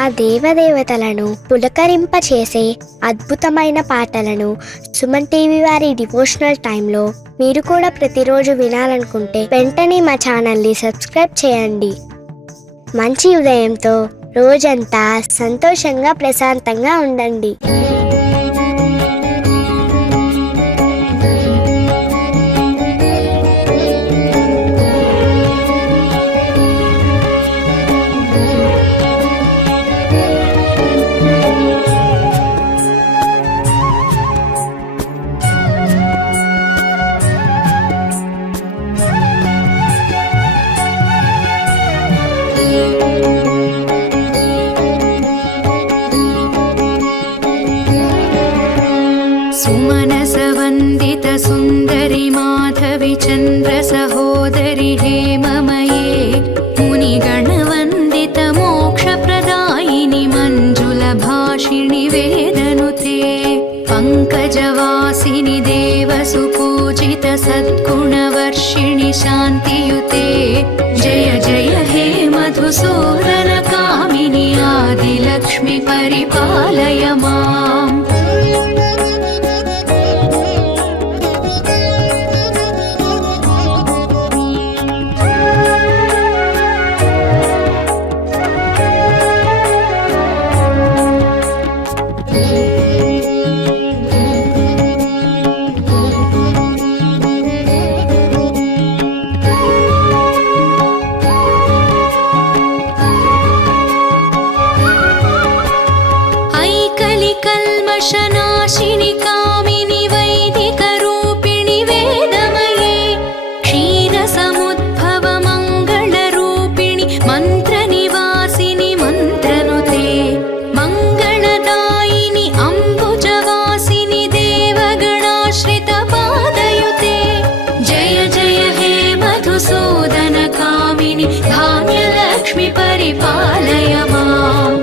ఆ దేవదేవతలను పులకరింపచేసే అద్భుతమైన పాటలను సుమన్ టీవీ వారి డివోషనల్ టైంలో మీరు కూడా ప్రతిరోజు వినాలనుకుంటే వెంటనే మా ఛానల్ని సబ్స్క్రైబ్ చేయండి. మంచి ఉదయంతో రోజంతా సంతోషంగా ప్రశాంతంగా ఉండండి. सुमनसवन्दित सुन्दरि माधवि चन्द्र सहोदरि हेममये मुनिगणवन्दित मोक्षप्रदायिनि मञ्जुलभाषिणि वेदनुते पङ्कजवासिनि देवसुपूजित सद्गुणवर्षिणि शान्तियुते जय जय हे मधुसूदन कामिनि आदिलक्ष्मि परिपालय माम्. कल्मषनाशिनि कामिनि वैदिकरूपिणि वेदमये क्षीरसमुद्भव मङ्गलरूपिणि मन्त्रनिवासिनि मन्त्रनुते मङ्गलदायिनि अम्बुजवासिनि देवगणाश्रितपादयुते जय जय हे मधुसूदन कामिनि धान्यलक्ष्मि परिपालय माम्.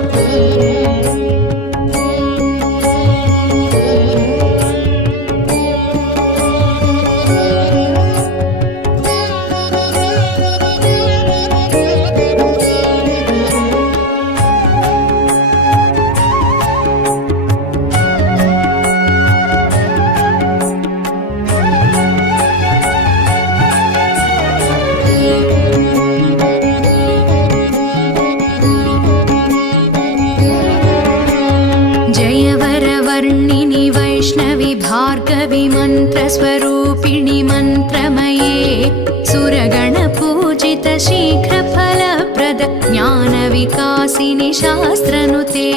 जयवरवर्णिनि वैष्णवि भार्गवि मन्त्रस्वरूपिणि मन्त्रमये सुरगणपूजित शीघ्रफलप्रद ज्ञानविकासिनि शास्त्रनुते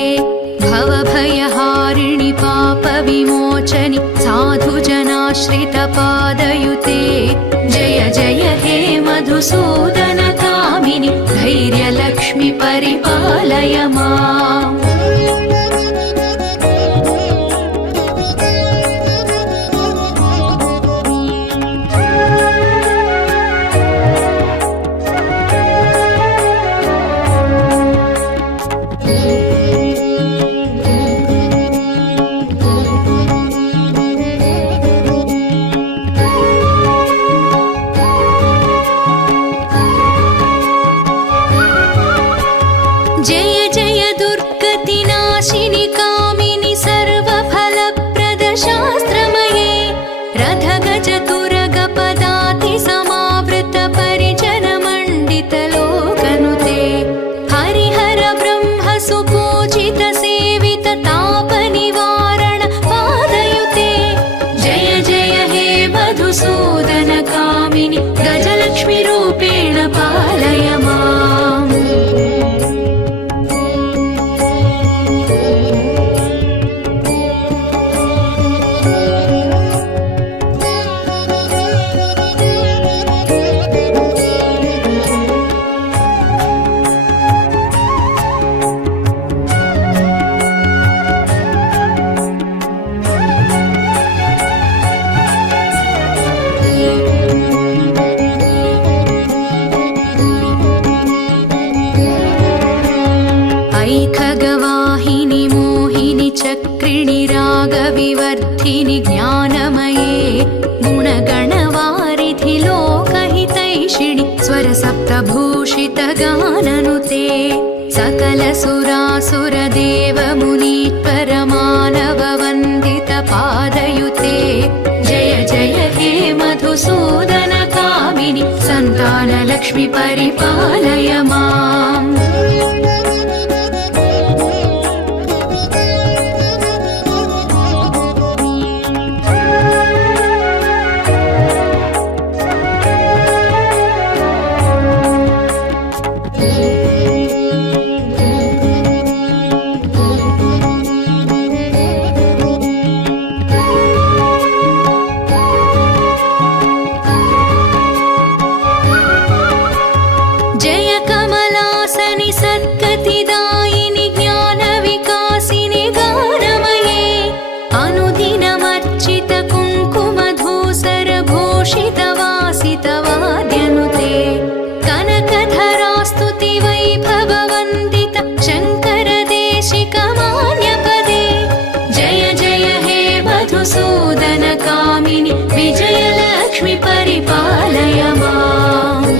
भवभयहारिणि पापविमोचनि साधुजनाश्रितपादयुते जय जय हे मधुसूदन कामिनि धैर्यलक्ष्मि परिपालय माम्. जय जय दुर्गतिनाशिनि कामिनि सर्वफलप्रद शास्त्रमये रथगजतुरगपदाति समावृत परिजनमण्डित लोकनुते हरिहर ब्रह्म सुपूजित सेवित तापनिवारण पादयुते जय जय हे मधुसूदन कामिनि गजलक्ष्मि रूपेण पालय माम्. ऐखगवाहिनि मोहिनि चक्रिणि रागविवर्धिनि ज्ञानमये गुणगणवारिधि लोकहितैषिणि स्वरसप्तभूषितगाननुते सकलसुरासुरदेवमुनीश्वरमानववन्दितपादयुते जय जय हे मधुसूदनकामिनि सन्तानलक्ष्मि परिपालय माम्। जय कमलासनि सद्गतिदायिनि ज्ञानविकासिनि गानमये अनुदिनमर्चित कुङ्कुमधूसरभूषितवासितवाद्यनुते कनकधरास्तुति वैभववन्दित शङ्करदेशिकमान्यपदे जय जय हे मधुसूदनकामिनि विजयलक्ष्मि परिपालय माम्।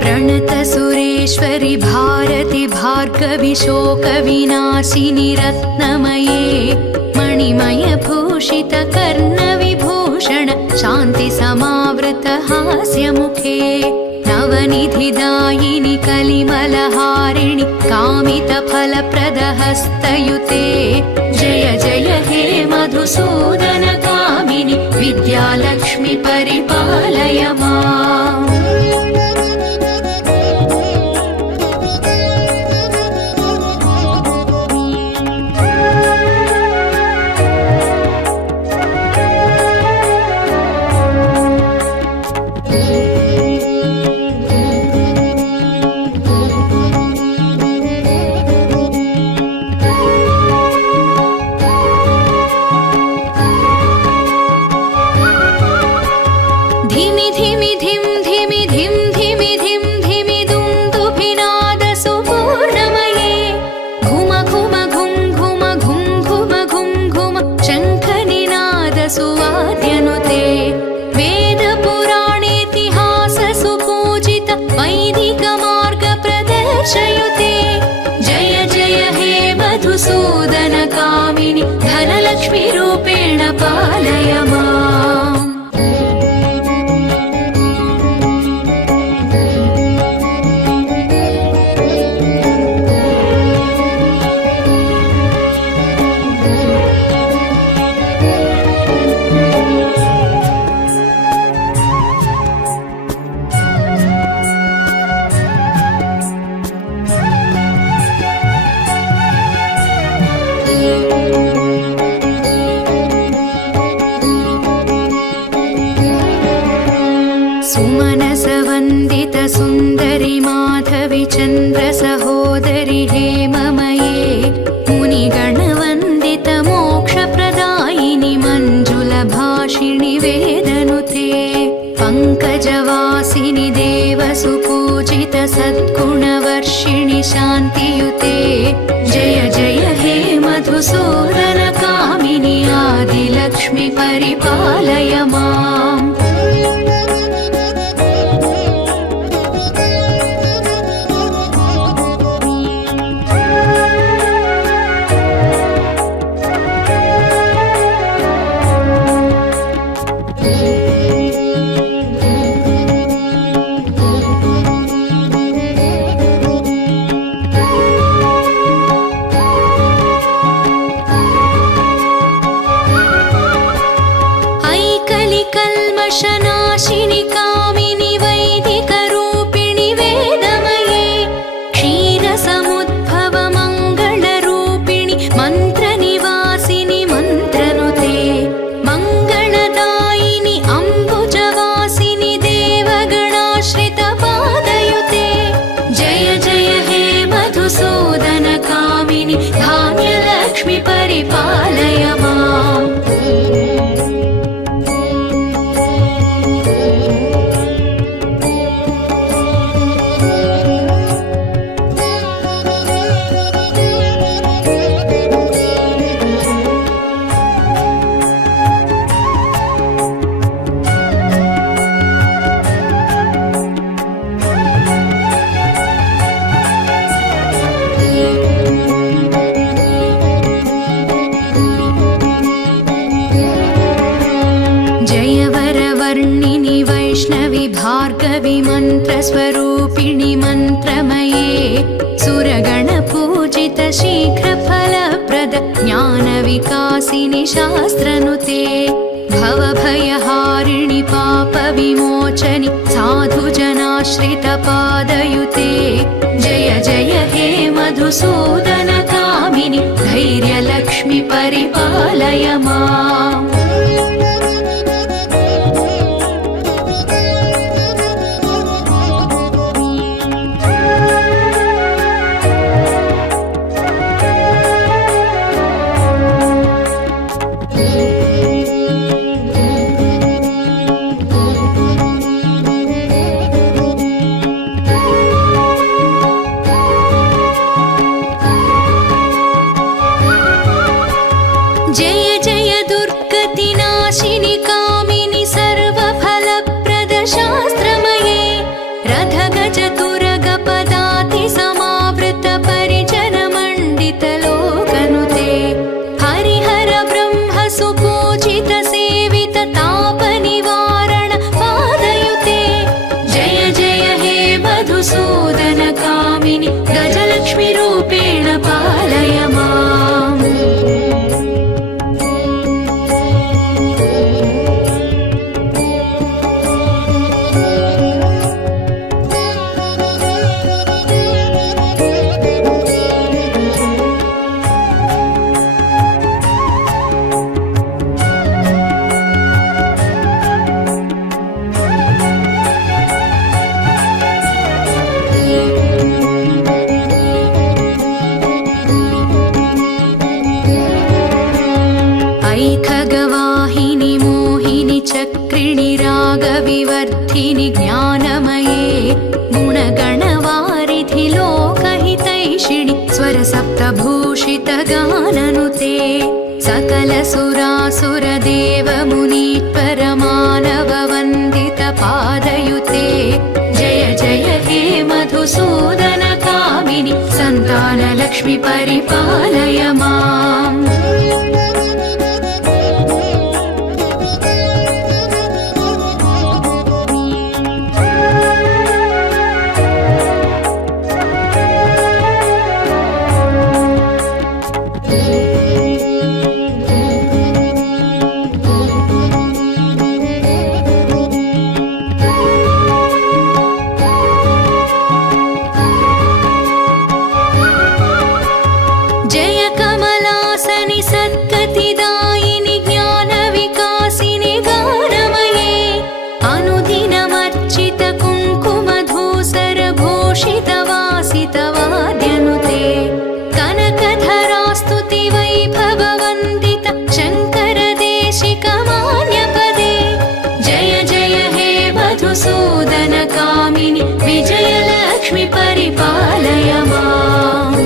प्रणतसुरेश्वरि भारति भार्गवि शोकविनाशिनि रत्नमये मणिमयभूषित कर्णविभूषण शान्तिसमावृत हास्यमुखे नवनिधिदायिनि कलिमलहारिणि कामितफलप्रदहस्तयुते जय जय हे मधुसूदनकामिनि विद्यालक्ष्मि परिपालय माम्। धिमि धिमि धिम धिमि धिम धिमि धिम धिमि दुन्दुभिनादसुपूर्णमये घुम घुम घुम घुम घुम घुम घुम घुम शङ्खनिनादसुवाद्यनुते वेदपुराणेतिहाससुपूजित वैदिकमार्गप्रदर्शयुते जय जय हे मधुसूदनकामिनि धनलक्ष्मीरूपेण पालय माम्। सुमनसवन्दित सुन्दरि माधवि चन्द्र सहोदरि हेममये मुनिगणवन्दित मोक्षप्रदायिनि मञ्जुलभाषिणि वेदनुते पङ्कजवासिनि देवसुपूजित सद्गुणवर्षिणि शान्तियुते जय जय हे मधुसूदनकामिनि आदिलक्ष्मि परिपालय माम्। कामिनि धान्यलक्ष्मि परिपालय माम् जयवरवर्णिनि वैष्णवि भार्गवि मन्त्रस्वरूपिणि मन्त्रमये सुरगणपूजित शीघ्रफलप्रद ज्ञानविकासिनि शास्त्रनुते भवभयहारिणि पापविमोचनि साधुजनाश्रितपादयुते जय जय हे मधुसूदनकामिनि धैर्यलक्ष्मि परिपालय माम् जय जय दुर्गतिनाशिनि कामिनि सर्वफलप्रद शास्त्रमये रथगजतुरगपदाति समावृत परिजनमण्डित लोकनुते हरिहर ब्रह्म सुपूजित सेवित तापनिवारण पादयुते जय जय हे मधुसूदन कामिनि गजलक्ष्मि रूपेण पालय माम् ऐखगवाहिनि मोहिनि चक्रिणि रागविवर्धिनि ज्ञानमये गुणगणवारिधि लोकहितैषिणि स्वरसप्तभूषितगाननुते सकलसुरासुरदेवमुनीश्वरमानववन्दितपादयुते जय जय हे मधुसूदनकामिनि सन्तानलक्ष्मि परिपालय माम् जय कमलासनि सद्गतिदायिनि ज्ञानविकासिनि गानमये अनुदिनमर्चित कुङ्कुमधूसरभूषितवासितवाद्यनुते कनकधरास्तुति वैभववन्दित शङ्करदेशिकमान्यपदे जय जय हे मधुसूदनकामिनि विजयलक्ष्मि परिपालय माम्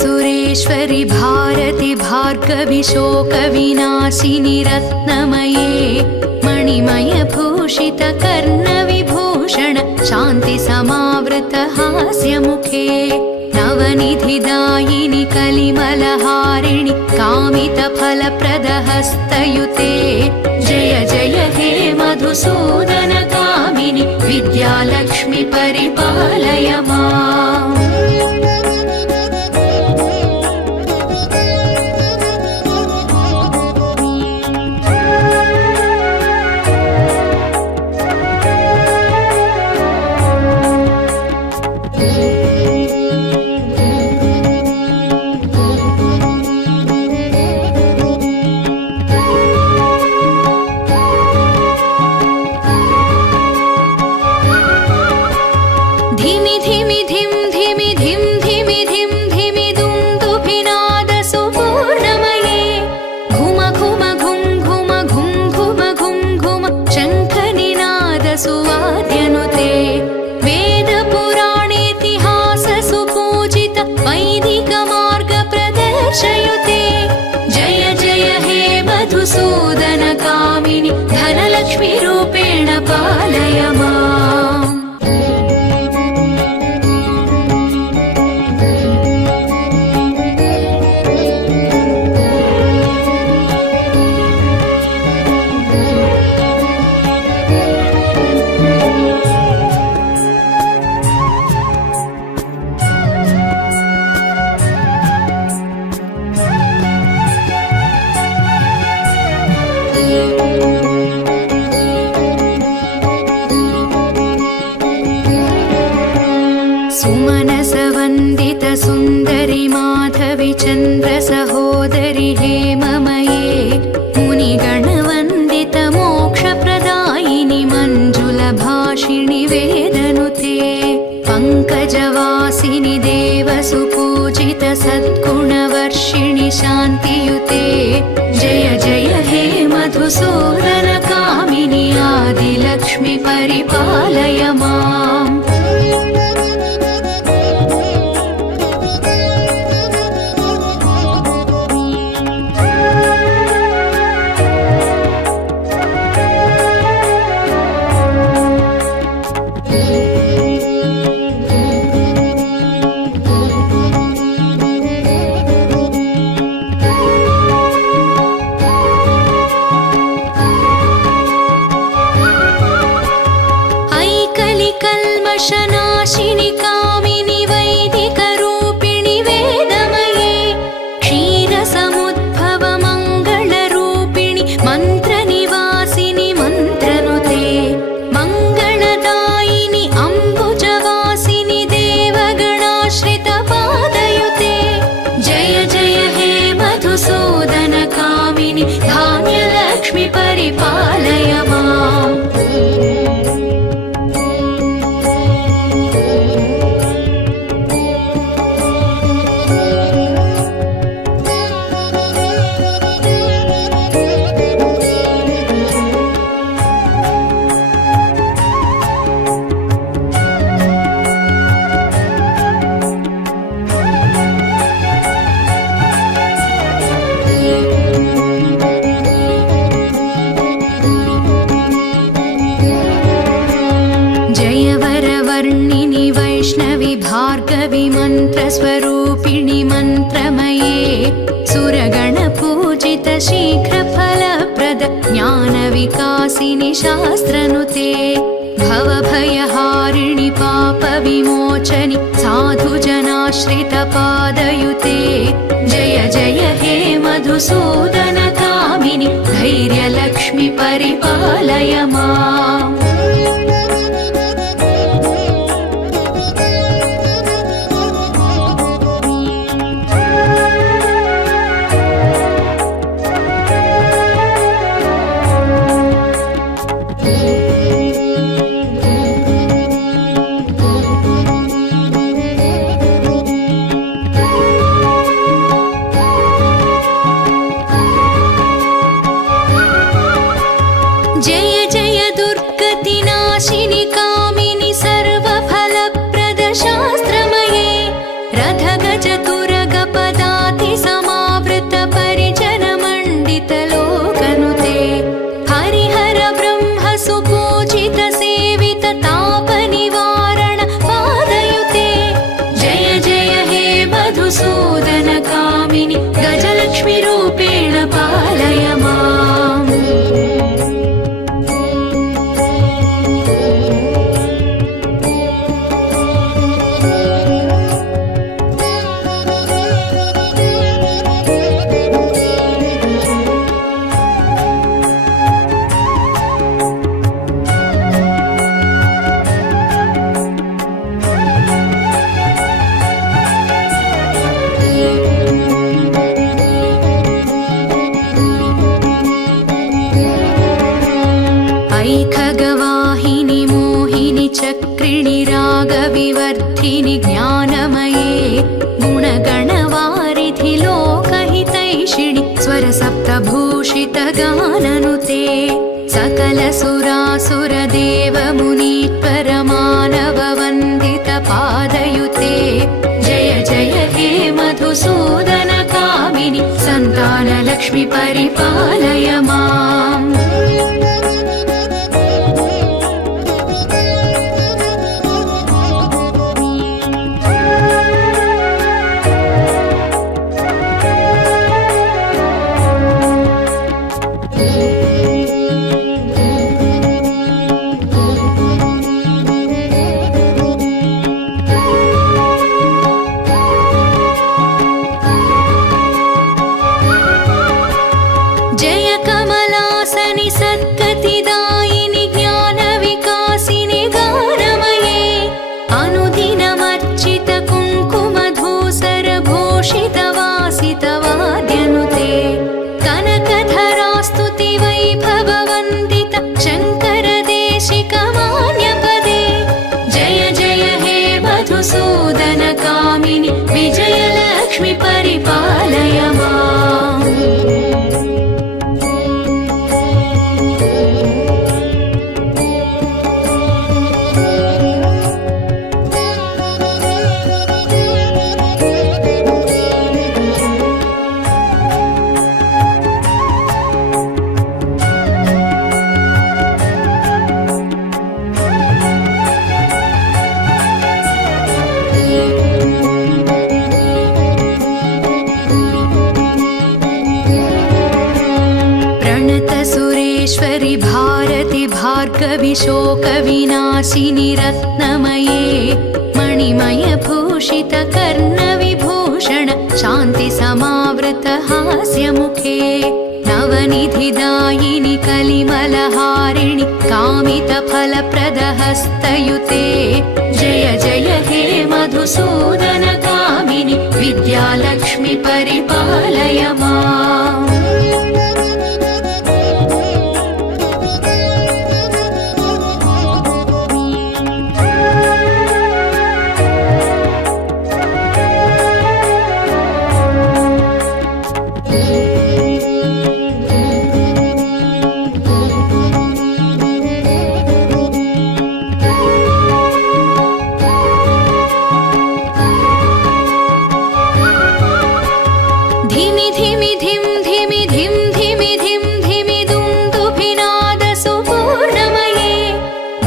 सुरेश्वरि भारति भार्गवि शोकविनाशिनि रत्नमये मणिमयभूषित कर्णविभूषण शान्ति समावृत हास्यमुखे नवनिधिदायिनि कलिमलहारिणि कामितफलप्रदहस्तयुते जय जय हे मधुसूदनकामिनि विद्यालक्ष्मि परिपालय माम् धिमि धिमि धिं धिमि धिं धिमि धिं धिमि दुन्दुभिनादसुपूर्णमये घुम घुम घुं घुम घुं घुम घुं घुम शङ्खनिनादसुवाद्यनुते वेदपुराणेतिहाससुपूजित वैदिकमार्गप्रदर्शयुते जय जय हे मधुसूदनकामिनि धनलक्ष्मीरूपेण पालय माम्। सुमनसवन्दित सुन्दरि माधवि चन्द्र सहोदरि हेममये मुनिगणवन्दित मोक्षप्रदायिनि मञ्जुलभाषिणि वेदनुते पङ्कजवासिनि देवसुपूजित सद्गुणवर्षिणि शान्तियुते जय जय हे मधुसूदनकामिनि आदिलक्ष्मि परिपालय माम्। कल्मषनाशिनि कामिनि वैदिकरूपिणि वेदमये क्षीरसमुद्भव मङ्गलरूपिणि मन्त्रनिवासिनि मन्त्रनुते मङ्गलदायिनि अम्बुजवासिनि देवगणाश्रितपादयुते जय जय हे मधुसूदनकामिनि धान्यलक्ष्मि परिपालय माम्। जयवरवर्णिनि वैष्णवि भार्गवि मन्त्रस्वरूपिणि मन्त्रमये सुरगणपूजित शीघ्रफलप्रद ज्ञानविकासिनि शास्त्रनुते भवभयहारिणि पापविमोचनि साधुजनाश्रितपादयुते जय जय हे मधुसूदनकामिनि धैर्यलक्ष्मि परिपालय माम्। जय जय दुर्गति रागविवर्धिनि ज्ञानमये गुणगणवारिधि लोकहितैषिणि स्वरसप्तभूषितगाननुते सकलसुरासुरदेवमुनीश्वरमानववन्दितपादयुते जय जय हे मधुसूदनकामिनि सन्तानलक्ष्मि परिपालय माम्। जय कमलासनि सद्गतिदायिनि ज्ञानविकासिनि गानमये अनुदिनमर्चित कुङ्कुमधूसरभूषितवासितवाद्यनुते कनकधरास्तुति वैभववन्दित शङ्करदेशिकमान्यपदे जय जय हे मधुसूदनकामिनि विजयलक्ष्मि परिपालय माम्। प्रणतसुरेश्वरि भारति भार्गवि शोकविनाशिनि रत्नमये मणिमयभूषित कर्णविभूषण शान्तिसमावृत हास्यमुखे नवनिधिदायिनि कलिमलहारिणि कामितफलप्रदहस्तयुते जय जय हे मधुसूदनकामिनि विद्यालक्ष्मि परिपालय माम्। धिमि धिमि धिम धिमि धिम धिमि धिम धिमि दुन्दुभिनादसुपूर्णमये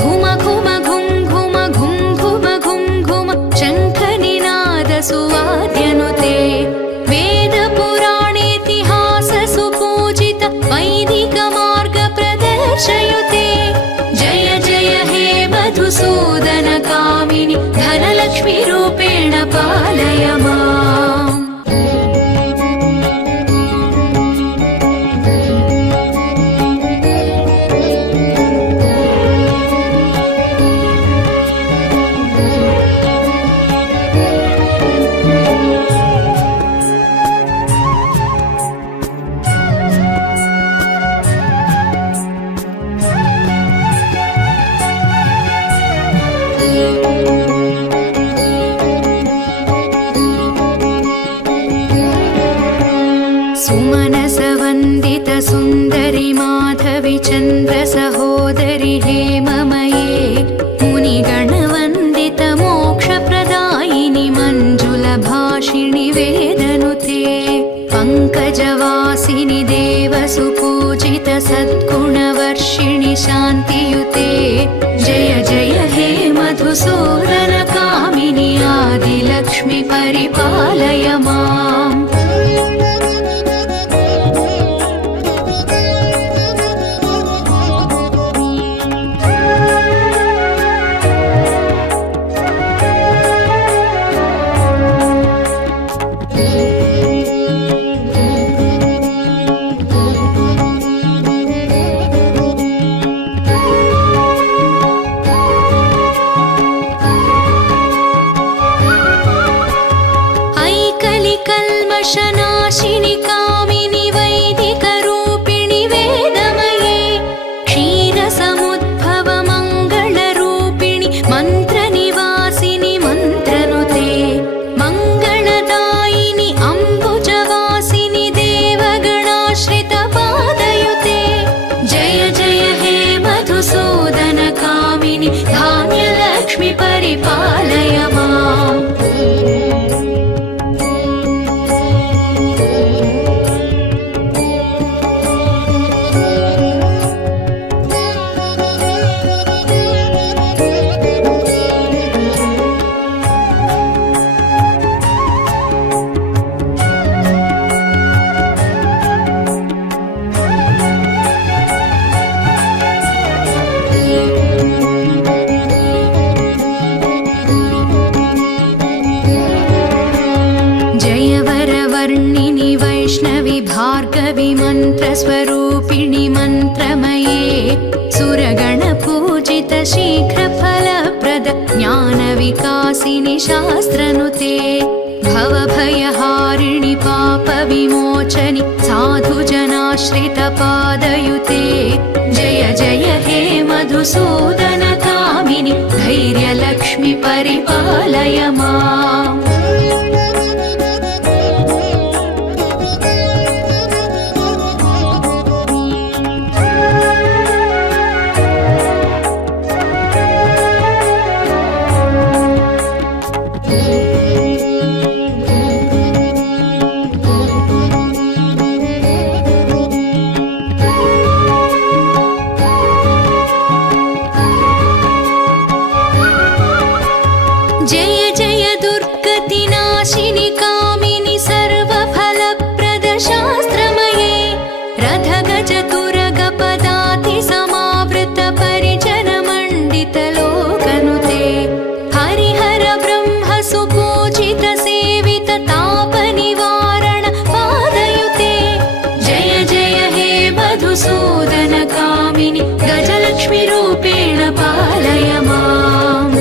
घुम घुम घुम घुम घुम घुम घुम घुम शङ्खनिनादसुवाद्यनुते वेदपुराणेतिहाससुपूजित वैदिकमार्गप्रदर्शयुते जय जय हे मधुसूदनकामिनि धनलक्ष्मीरूपेण पालय माम्। सुमनसवन्दित सुन्दरि माधवि चन्द्र सहोदरि हेममये मुनिगणवन्दित मोक्षप्रदायिनि मञ्जुलभाषिणि वेदनुते पङ्कजवासिनि देवसुपूजित सद्गुणवर्षिणि शान्तियुते जय जय हे मधुसूदनकामिनि आदिलक्ष्मि परिपालय माम्। पालय माम्। जयवरवर्णिनि वैष्णवि भार्गवि मन्त्रस्वरूपिणि मन्त्रमये सुरगणपूजित शीघ्रफलप्रद ज्ञानविकासिनि शास्त्रनुते भवभयहारिणि पापविमोचनि साधुजनाश्रितपादयुते जय जय हे मधुसूदनकामिनि धैर्यलक्ष्मि परिपालय माम्। जय जय दुर्गतिनाशिनि कामिनि सर्वफलप्रद शास्त्रमये रथगजतुरगपदाति समावृत परिजनमण्डित लोकनुते हरिहर ब्रह्म सुपूजित सेवित तापनिवारण पादयुते जय जय हे मधुसूदन कामिनि गजलक्ष्मी रूपेण पालय माम्।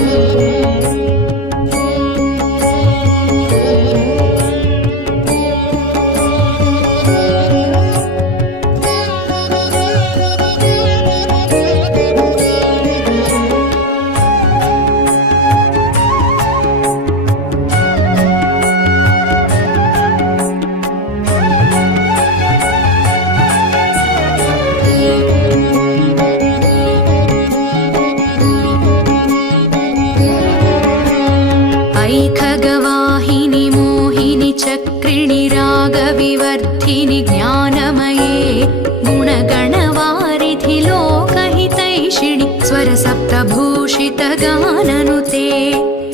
ऐखगवाहिनि मोहिनि चक्रिणि रागविवर्धिनि ज्ञानमये गुणगणवारिधि लोकहितैषिणि स्वरसप्तभूषित गाननुते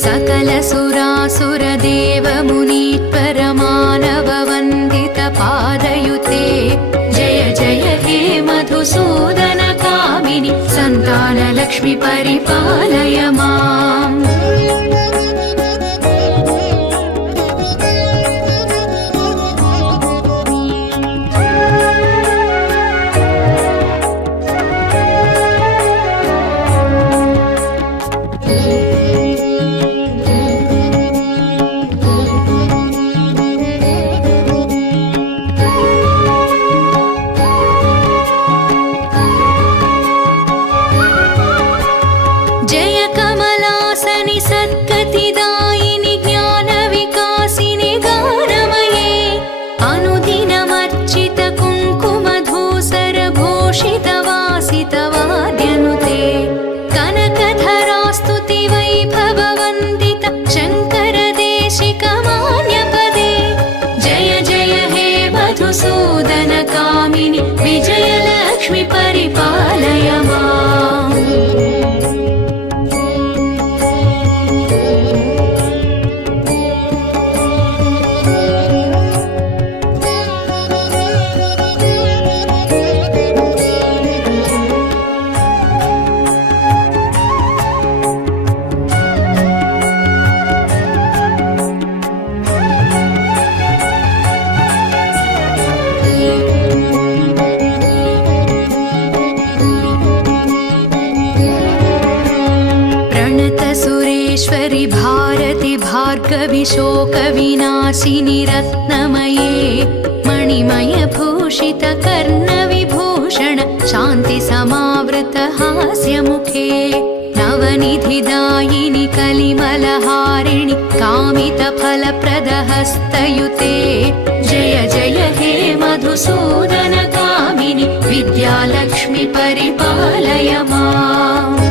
सकलसुरासुरदेवमुनीश्वर मानववन्दित पादयुते जय जय हे मधुसूदन कामिनि सन्तानलक्ष्मि परिपालय माम्। जय कमलासनि सद्गतिदायिनि ज्ञानविकासिनि गानमये अनुदिनमर्चित कुङ्कुमधूसर भूषित वासित वाद्यनुते कनकधरास्तुति वैभववन्दित शङ्कर देशिक मान्यपदे जय जय हे मधुसूदन कामिनि विजयलक्ष्मि परिपालय माम्। सुरेश्वरि भारति भार्गवि शोकविनाशिनि रत्नमये मणिमय भूषित कर्णविभूषण शान्ति समावृत हास्यमुखे नवनिधिदायिनि कलिमलहारिणि कामितफलप्रद हस्तयुते जय जय हे मधुसूदन कामिनि विद्यालक्ष्मि परिपालय माम्।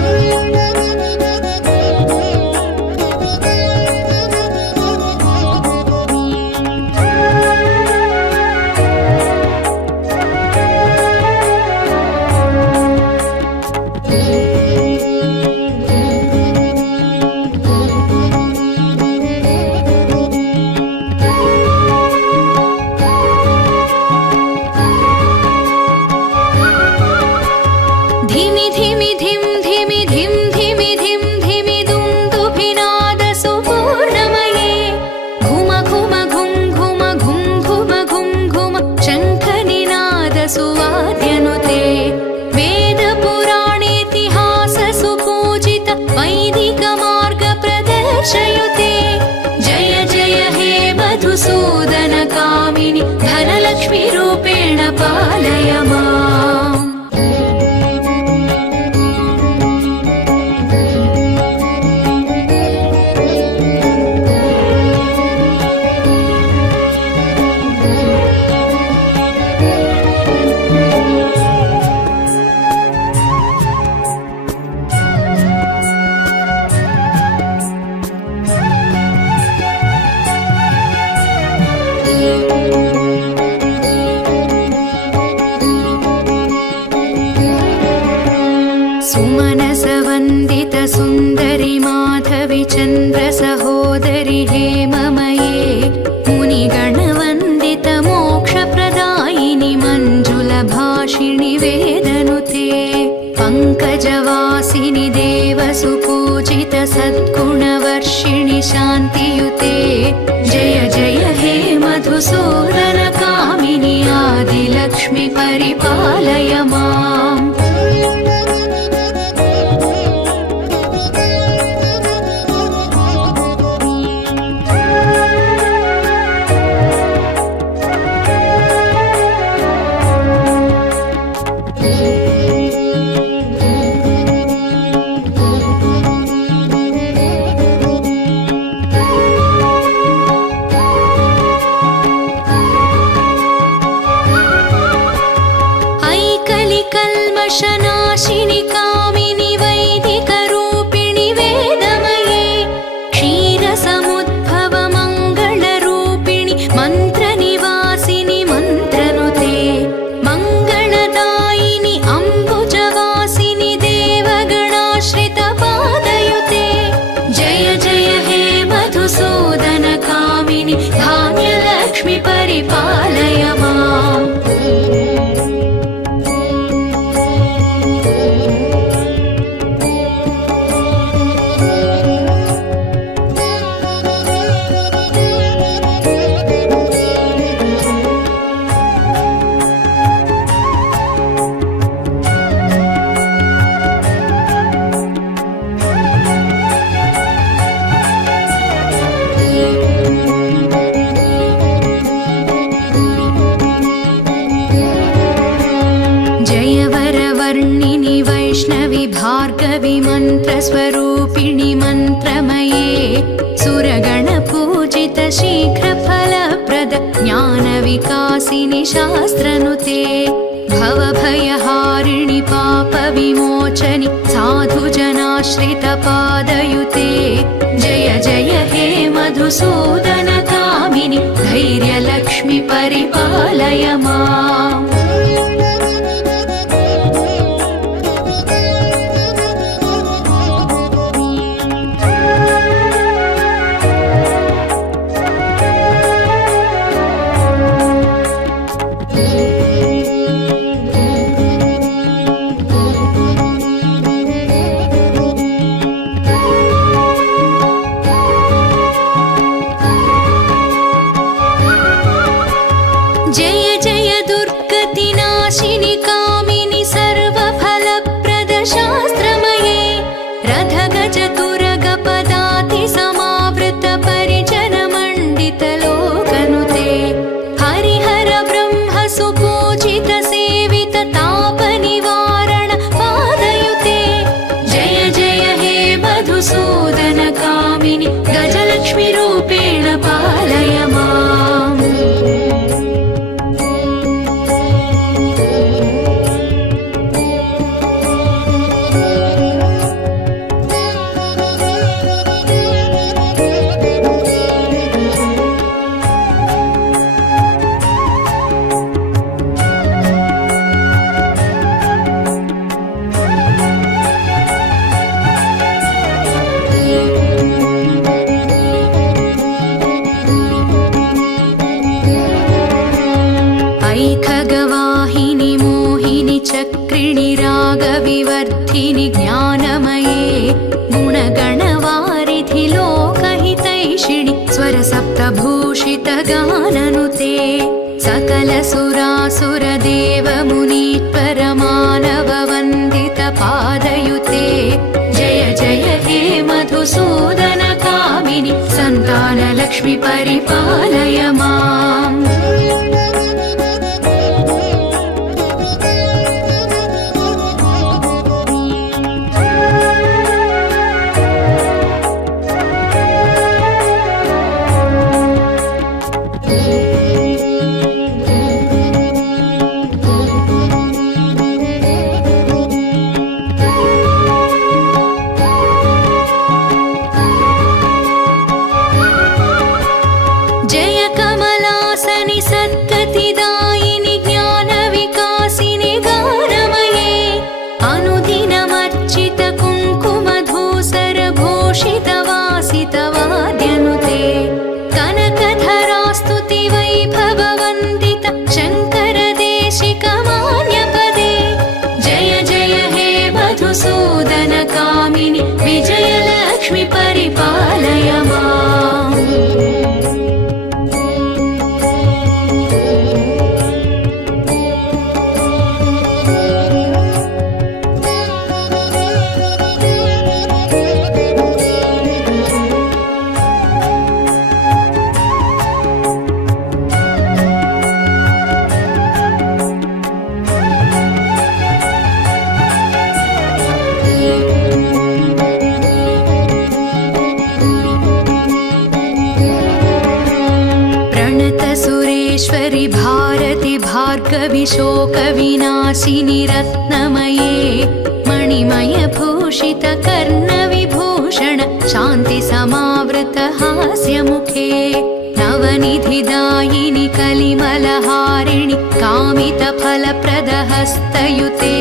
रविचन्द्रसहोदरि हेममये मुनिगणवन्दितमोक्षप्रदायिनि मञ्जुलभाषिणि वेदनुते पङ्कजवासिनि देवसुपूजित सद्गुणवर्षिणि शान्तियुते जय जय हे मधुसूदन कामिनि आदिलक्ष्मि परिपालय माम्। कल्मषनाशिनि कामिनि वैदिकरूपिणि वेदमये क्षीरसमुद्भव मङ्गलरूपिणि मन्त्रनिवासिनि मन्त्रनुते मङ्गलदायिनि अम्बुजवासिनि देवगणाश्रितपादयुते जय जय हे मधुसूदन कामिनि धान्यलक्ष्मि परिपालय माम्। जयवरवर्णिनि वैष्णवि भार्गवि मन्त्रस्वरूपिणि मन्त्रमये सुरगणपूजित शीघ्रफलप्रद ज्ञानविकासिनि शास्त्रनुते भवभयहारिणि पापविमोचनि साधुजनाश्रितपादयुते जय जय हे मधुसूदन कामिनि धैर्यलक्ष्मि परिपालय माम्। जय जय दुर्गतिनाशिनि कामिनि सर्वफलप्रद शास्त्रमये रथगजतुरगपदाति समावृत परिजनमण्डित लोकनुते हरिहर ब्रह्म सुपूजित सेवित तापनिवारण पादयुते जय जय हे मधुसूदन कामिनि गजलक्ष्मि रूपेण पालय माम्। ऐखगवाहिनि मोहिनि चक्रिणि रागविवर्धिनि ज्ञानमये गुणगणवारिधि लोकहितैषिणि स्वरसप्तभूषित गाननुते सकलसुरासुरदेवमुनीश्वर मानववन्दित पादयुते जय जय हे मधुसूदन कामिनि सन्तानलक्ष्मि परिपालय माम्। जय कमलासन सर्वेश्वरि भारति भार्गवि शोकविनाशिनि रत्नमये मणिमयभूषित कर्णविभूषण शान्ति समावृत हास्यमुखे नवनिधिदायिनि कलिमलहारिणि कामितफलप्रदहस्तयुते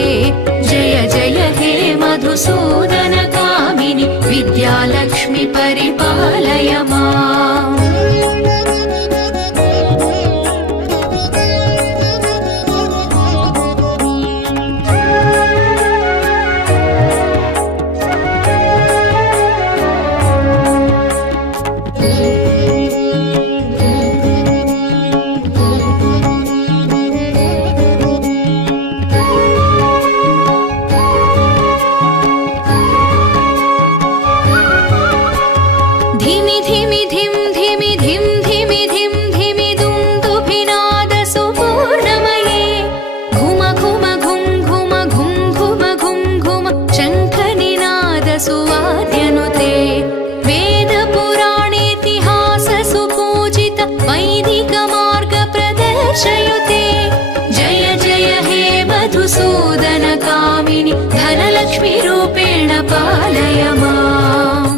जय जय हे मधुसूदन कामिनि विद्यालक्ष्मि परिपालय माम्। धिमि धिमि धिम धिमि धिम धिमि धिम धिमि दुन्दुभिनाद सुपूर्णमये घुम घुम घुम घुम घुम घुम घुम घुम शङ्खनिनाद सुवाद्यनुते वेदपुराणेतिहास सुपूजित वैदिक मार्ग प्रदर्शयुते जय जय हे मधुसूदन कामिनि धनलक्ष्मी रूपेण पालय माम्।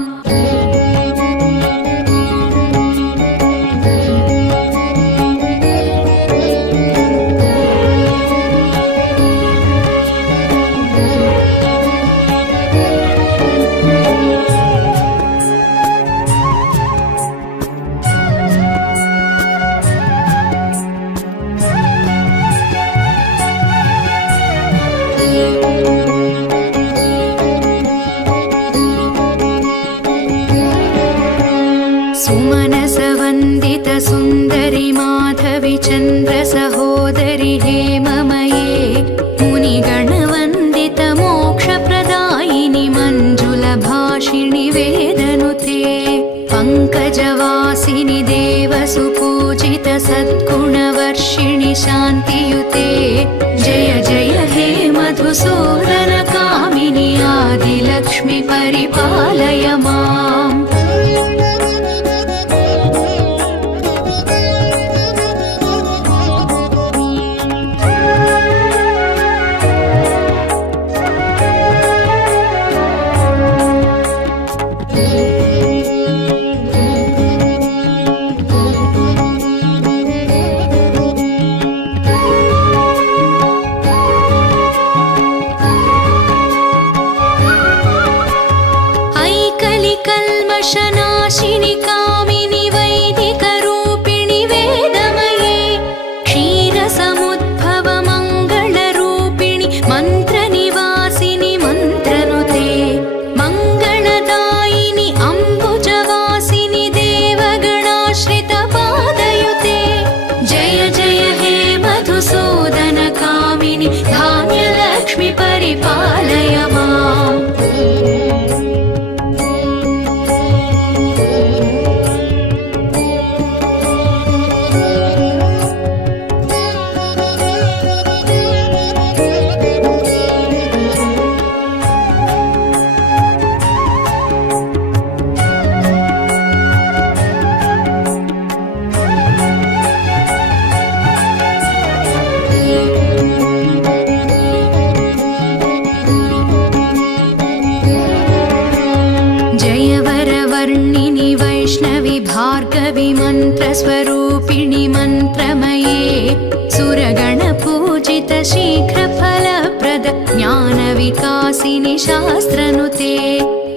सुमनसवन्दित सुन्दरि माधवि चन्द्र सहोदरि हेममये मुनिगणवन्दित मोक्षप्रदायिनि मञ्जुलभाषिणि वेदनुते पङ्कजवासिनि देवसुपूजित सद्गुणवर्षिणि शान्तियुते जय जय हे मधुसूदन कामिनि आदिलक्ष्मि परिपालय माम्। कल्मषनाशिनि कामिनि वैदिकरूपिणि वेदमये क्षीरसमुद्भव मङ्गलरूपिणि मन्त्रनिवासिनि मन्त्रनुते मङ्गलदायिनि अम्बुजवासिनि देवगणाश्रितपादयुते जय जय हे मधुसूदन कामिनि धान्यलक्ष्मि परिपालय माम्। जयवरवर्णिनि वैष्णवि भार्गवि मन्त्रस्वरूपिणि मन्त्रमये सुरगणपूजित शीघ्रफलप्रद ज्ञानविकासिनि शास्त्रनुते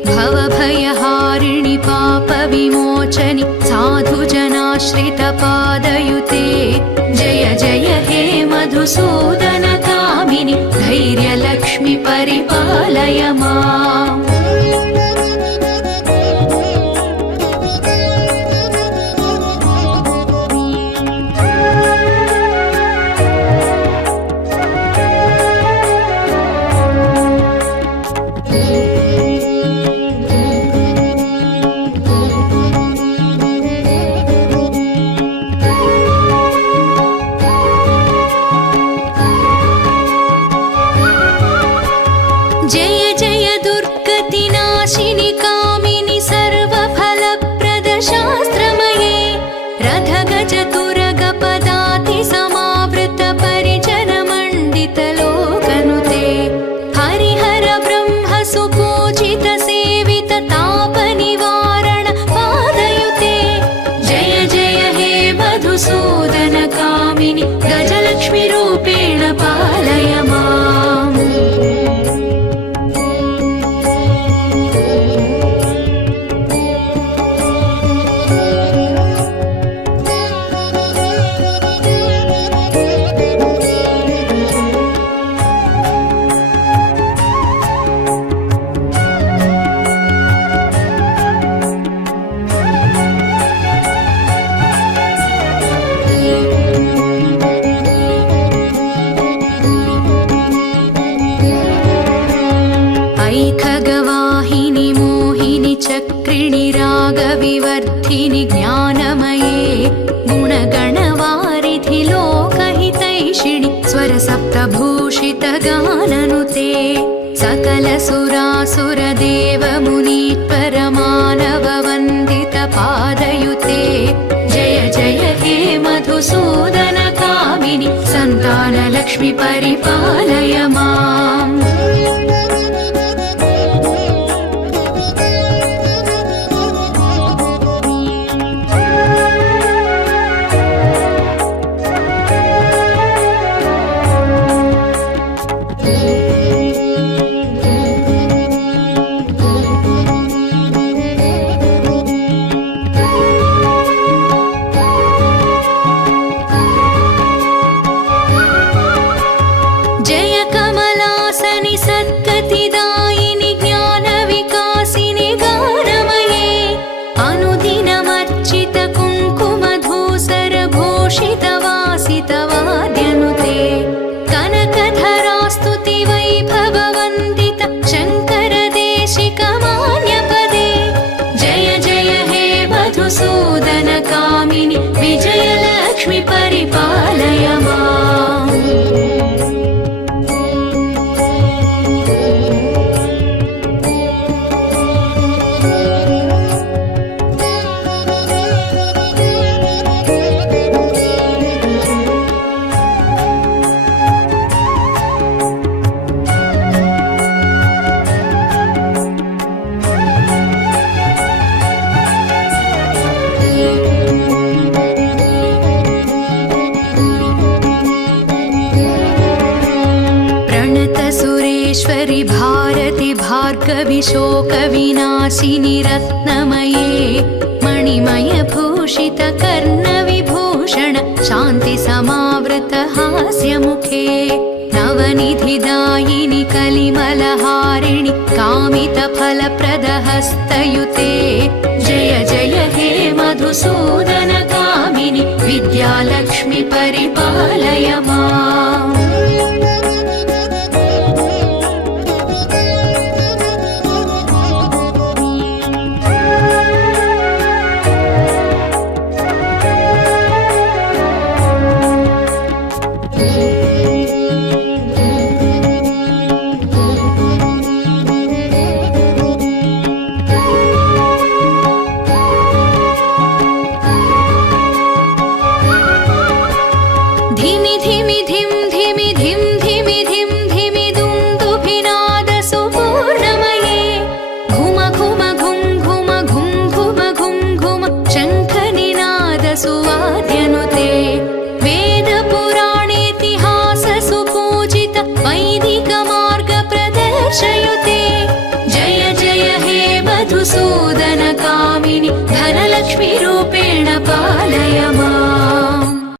भवभयहारिणि पापविमोचनि साधुजनाश्रितपादयुते जय जय हे मधुसूदन कामिनि धैर्यलक्ष्मि परिपालय माम्। जय जय दुर्गा रागविवर्धिनि ज्ञानमये गुणगणवारिधि लोकहितैषिणि स्वरसप्तभूषितगाननुते सकलसुरासुरदेवमुनीश्वरमानववन्दितपादयुते जय जय हे मधुसूदनकामिनि सन्तानलक्ष्मि परिपालय माम्। जय कमलासनि सद्गतिदायिनि ज्ञानविकासिनि गानमये अनुदिनमर्चित कुङ्कुमधूसरभूषितवासितवाद्यनुते कनकधरास्तुति वैभववन्दित शङ्करदेशिकमान्यपदे जय जय हे मधुसूदनकामिनि विजयलक्ष्मि परिपालय माम्। प्रणतसुरेश्वरि भारति भार्गवि शोकविनाशिनि रत्नमये मणिमयभूषित कर्णविभूषण शान्तिसमावृत हास्यमुखे नवनिधिदायिनि कलिमलहारिणि कामितफलप्रदहस्तयुते जय जय हे मधुसूदनकामिनि विद्यालक्ष्मि परिपालय माम्।